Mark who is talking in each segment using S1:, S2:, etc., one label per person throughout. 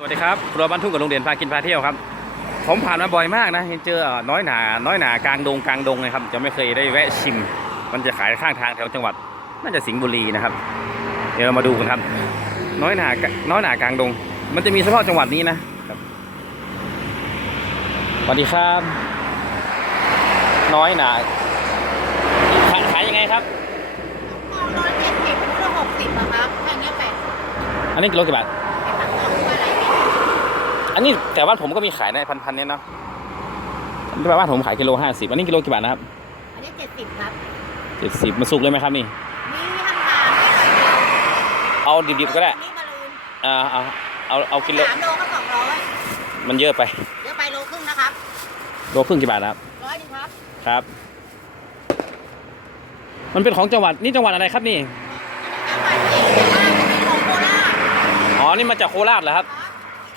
S1: สวัสดีครับครัวบ้านทุ่งกับโรงเรียนพากินพาเที่ยวครับ ผมผ่านมาบ่อยมากนะเห็นเจอเอ่อน้อยหนา น้อยหนากลางดงกลางดงนะครับ จะไม่เคยได้แวะชิม มันจะขายข้างทางแถวจังหวัด น่าจะสิงห์บุรีนะครับ เดี๋ยวเรามาดูกันครับ น้อยหนา น้อยหนากลางดง มันจะมีเฉพาะจังหวัดนี้นะครับสวัสดีครับ น้อยหนาขายขายยังไงครับ
S2: ร้อยเจ็ดสิบเป็นเครื่องหกสิบอะครับแค่เนี้ยแปด
S1: อันนี้กิโลกี่บาท
S2: เป็นทั้งสองตัวอะไรเนี่ย
S1: อันนี้แต่ว่าผมก็มีขายในพันๆเนี้ยเนาะแต่ว่าผมขายกิโลห้าสิบอันนี้กิโลกี่บาทนะครับ
S2: อันนี้เจ็ดสิบครับ
S1: เจ็ดสิบมาสุกเลยไหมครับนี่
S2: มีห่างๆไม่หน่อยเดียว
S1: เอาดิบๆก็ได้
S2: อันนี้มาลืน
S1: อ่าเอาเอาเอากิโล
S2: สามโลก็สองร้อย
S1: มันเยอะไป
S2: เดี๋ยวไปโลครึ่งนะครับ
S1: โลครึ่งกี่บาทนะครับ
S2: ร้อยหนึงครับ
S1: ครับ มันเป็นของจังหวัดนี่จังหวัดอะไรครับนี่
S2: จังหวัดเองแต่ว่าเป็นของโคราช
S1: อ๋อนี่มาจากโคราชเหรอครับ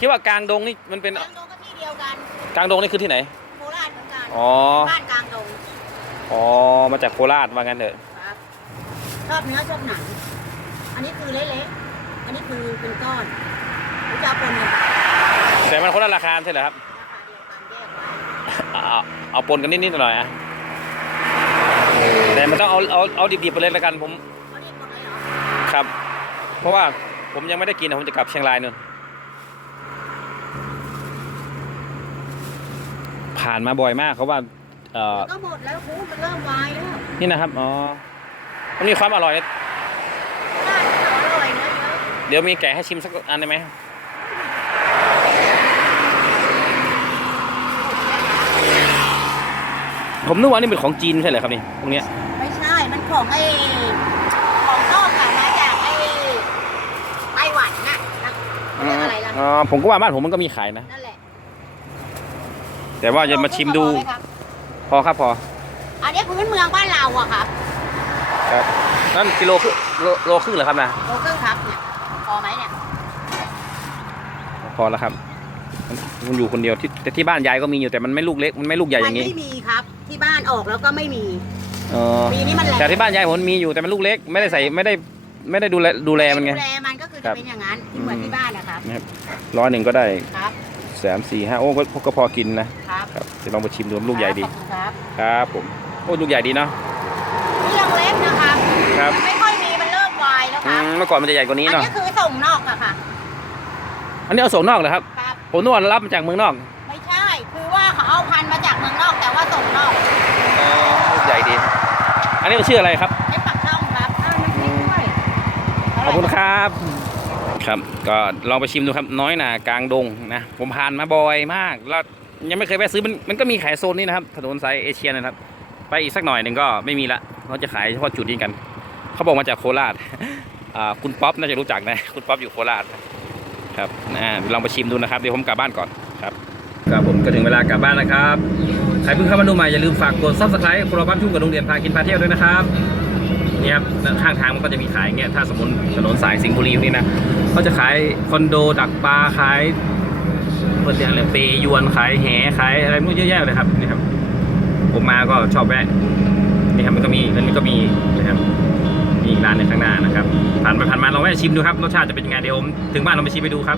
S2: ครับ
S1: คิดว่ากลางดงนี่มันเป็น
S2: กลางดงก็ที่เดียวกัน
S1: กลางดงนี่คือที่ไหน
S2: โคราชเหมือนกัน
S1: อ๋อ
S2: บ้านกลางดง
S1: อ๋อมาจากโคราชว่างั้นเถอะ
S2: ครับชอบเนื้อชอบหนัง อันนี้คือเละๆอันนี้คือเป็นก้อนรู้จักปนกันรา
S1: แต่มันคนละราคาใช่เหรอครับ
S2: คาเดียวกันแยกไว้
S1: เอาเอาเอาปนกันนิดๆหน่อยๆอะแต่มันต้องเอาเอาเอาดิบๆไปเลยละกันผม
S2: เขาเรียกหมดเลยเหรอ
S1: ครับ เพราะว่าผมยังไม่ได้กินนะผมจะกลับเชียงรายนู่น ผ่านมาบ่อยมากเขาว่าเอ่อ
S2: ก็หมดแล้วคูมันเริ่มวายแล้ว
S1: นี่นะครับอ๋อมันมีความอร่อยนะ
S2: ได้อร่อยเนื้อเยอะ
S1: เดี๋ยวมีแกะให้ชิมสักอันได้ไหมผมนึกว่านี่เป็นของจีนไม่ใช่เหรอครับนี่ตรงเนี้ย
S2: ไม่ใช่ มันของไอ้ของนอกอะมาจากไอ้ไต้หวันน่ะนะเขาเรียกอะไรล่ะ
S1: อ๋อผมก็ว่าบ้านผมมันก็มีขายนะ
S2: นั่นแหละ
S1: แต่ว่าจะมาชิมดู
S2: พอไหครับ
S1: พอครับพอ
S2: อันนี้พื้นเมืองบ้านเราอะครับ
S1: ครับนั่นกิโลครึ่งโลโลครึ่งเหรอครับนะ
S2: โลครึ่งครับเนี่ยพอไหมเนี่ย
S1: พอแล้วครับมันมันอยู่คนเดียวที่แต่ที่บ้านยายก็มีอยู่แต่มันไม่ลูกเล็กมันไม่ลูกใหญ่อ
S2: มั
S1: ย่างงี้
S2: ไม่มีครับ ที่บ้านออกแล้วก็ไม่มี
S1: เออ
S2: ปีนี้มันแรง
S1: แต่ที่บ้านยายผมมีอยู่แต่มันลูกเล็ก ไม่ได้ใส่ไม่ได้ไม่ได้ดูแลดูแลมันไง
S2: ดูแลมันก็คือ
S1: ครั
S2: จะ
S1: บ
S2: เป็นอย่างนั้นที่เหมือนที่บ้านนะครับ
S1: ร้อยหนึ่งก็ได้
S2: ครับ
S1: สามสี่ห้าโอ้ก็ก็พอกินนะ ครับครับจะลองไปชิมดูลูกใหญ่ดี
S2: ขอบคุณครับ
S1: ครับผม โอ้ลูกใหญ่ดีเนาะ
S2: นี่ยังเล็กนะครับ
S1: ครับ
S2: ไม่ค่อยมีมันเริ่มวายแล้วค
S1: อื
S2: รับ
S1: มเมื่อก่อนมันจะใหญ่กว่านี้
S2: อัน
S1: เนาะ
S2: นี้คือส่งนอกอะค่ะ
S1: อันนี้เอาส่งนอกเหรอครับ
S2: ครับ
S1: ผมนึกว่ารับมาจากเมืองนอก
S2: ไม่ใช่ คือว่าเขาเอาพันธุ์มาจากเมืองนอกแต่ว่าส่งนอก
S1: อ๋อลูกใหญ่ดี อันนี้มันชื่ออะไรครับ
S2: ให้ปักช่องครับอ้าวน้ำพริกด้วย
S1: ขอบคุณครับ ครับ ก็ลองไปชิมดูครับ น้อยหนากลางดงนะ ผมผ่านมาบ่อยมาก แล้วยังไม่เคยแวะซื้อมันมันก็มีขายโซนนี้นะครับ ถนนสายเอเชียนะครับ ไปอีกสักหน่อยหนึ่งก็ไม่มีละเขาจะขายเฉพาะจุดนี้กัน เขาบอกมาจากโคราชอ่าคุณป๊อปน่าจะรู้จักนะ คุณป๊อปอยู่โคราชครับอ่าลองไปชิมดูนะครับ เดี๋ยวผมกลับบ้านก่อนครับครับผมก็ถึงเวลากลับบ้านนะครับ ใครเพิ่งเข้ามาดูใหม่อย่าลืมฝากกด subscribe ครัวบ้านทุ่งกับโรงเรียนพากินพาเที่ยวด้วยนะครับ เนี่ยครับข้างทางมันก็จะมีขายเงี้ยถ้าสมมติถนนสายสิงห์บุรีนี่นะเขาจะขายคอนโดดักปลาขายเพื่อนเรียกอะไรเปยวนขายแหขายอะไรไม่รู้เยอะแยะเลยครับนี่ครับ ผมมาก็ชอบแวะนี่ครับมันก็มีอันนี้ก็มีนะครับมีอีกร้านในข้างหน้านะครับผ่านไปผ่านมาลองแวะชิมดูครับรสชาติจะเป็นยังไงเดี๋ยวผมถึงบ้านลองไปชิมไปดูครับ